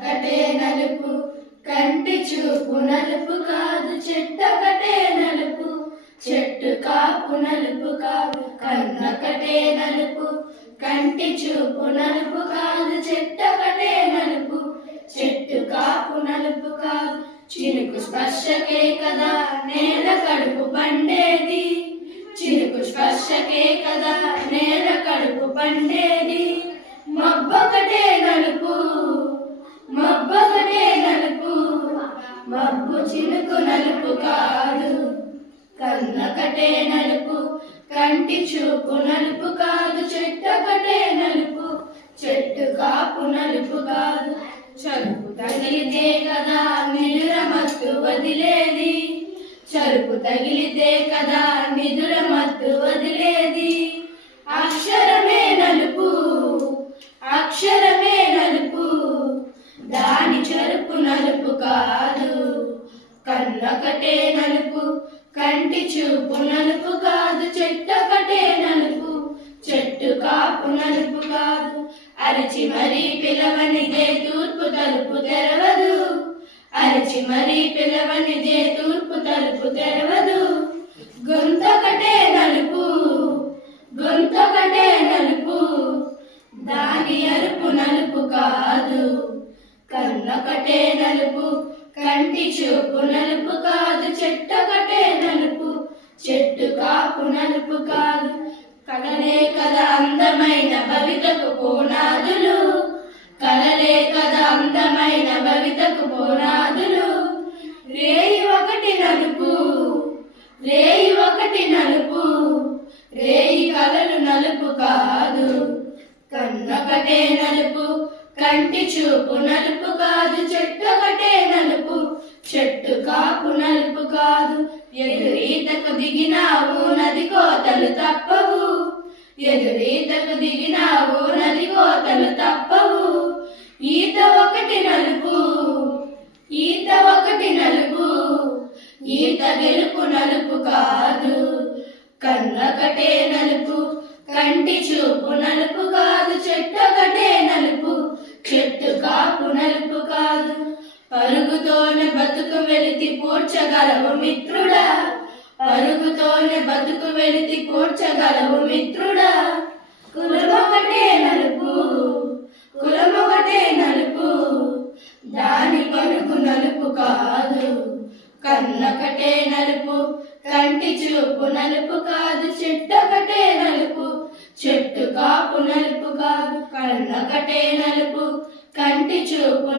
కన్నొక్కటే నలుపు కంటి చూపు నలుపు కాదు చెట్టొకటే నలుపు చెట్టు కాపు నలుపు కాదు కన్నొక్కటే నలుపు కంటి చూపు నలుపు కాదు చెట్టొకటే నలుపు చెట్టు కాపు నలుపు కాదు చినుకు స్పర్శకే కదా నేల కడుపు పండేది చినుకు స్పర్శకే కదా నేల కడుపు పండేది మబ్బొకటే నలుపు మబ్బొకటే నలుపు మబ్బు చినుకు నలుపు కాదు కన్నొకటే నలుపు కంటి చూపు నలుపు కాదు చెట్టొకటే నలుపు చెట్టు కాపు నలుపు కాదు చలుపు తగిలితే కదా నిదుర మత్తు వదిలేది చలుపు తగిలితే కదా నిదుర మత్తు వదిలేది అక్షరమే నలుపు అక్షరమే నలుపు దాని చెరుపు నలుపు కాదు కన్నొకటే నలుపు కంటి చూపు నలుపు కాదు చెట్టొకటే నలుపు చెట్టు కాపు నలుపు కాదు అరచి మరీ పిలవనిదే తూర్పు తలుపు తెరవదు అరచి మరీ పిలవనిదే తూర్పు తలుపు తెరవదు గొంతొకటే నలుపు గొంతొకటే నలుపు దాని అరుపు నలుపు కాదు కన్నొకటే నలుపు కంటి చూపు నలుపు కాదు చెట్టొకటే నలుపు చెట్టు కాపు నలుపు కాదు కలలే కదా అందమైన భవితకు పునాదులు కలలే కదా అందమైన భవితకు పునాదులు రేయి ఒకటి నలుపు రేయి ఒకటి నలుపు రేయి కలలు నలుపు కాదు కన్నొకటే నలుపు కంటి చూపు నలుపు కాదు చెట్టొకటే నలుపు చెట్టు కాపు నలుపు కాదు ఎదురీతకు దిగినావు నది కోతలు తప్పవు ఎదురీతకు దిగినావు నది కోతలు తప్పవు ఈత ఒకటి నలుపు ఈత ఒకటి నలుపు ఈత గెలుపు నలుపు కాదు కన్నొకటే నలుపు కంటి చూపు నలుపు కాదు చెట్టొకటే నలుపు చెట్టు కాపు నలుపు కాదు పరుగుతోనే బతుకు వెలితి పూడ్చగలవు మిత్రుడా పరుగుతోనే బతుకు వెలితి పూడ్చగలవు మిత్రుడా కులమొకటే నలుపు కులమొకటే నలుపు దాని పరుగు నలుపు కాదు కన్నొకటే నలుపు కంటి చూపు నలుపు కాదు చెట్టొకటే నలుపు చెట్టు కాపు నలుపు కాదు కన్నొకటే నలుపు కంటి చూపు